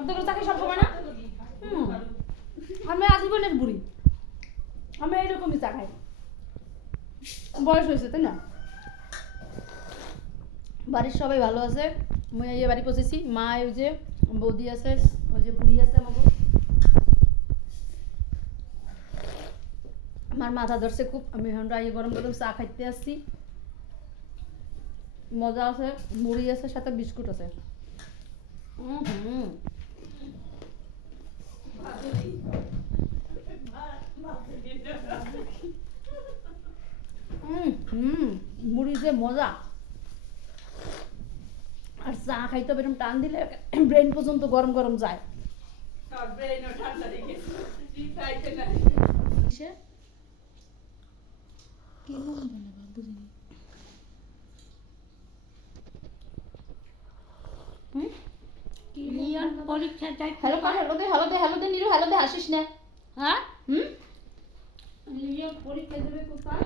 শব্দ করে চাকরি সব সময় না? হুম। আমি আজীবনের বুড়ি। আমি এইরকমই চা খাই বয়স হয়েছে, তাই না? বাড়ির সবাই ভালো আছে। মুই এই বাড়ি পৌঁছেছি। মা ওই যে বৌদি আছে, ওই যে বুড়ি আছে আমাকে আমার মাথা ধরছে খুব। আমি এখন রাই গরম গরম চা খাইতে আসছি। মজা আছে, মুড়ি আছে, সাথে বিস্কুট আছে। উম হুম। হুম মুড়ি যে মজা আর চা খাইতে বেরম টান দিলে ব্রেন পর্যন্ত গরম গরম যায় মন হ্যালো হ্যালো দে হ্যালো দে হ্যালো দে নিরু হ্যালো দে হাসিস না পরীক্ষা দেবে কোথায়?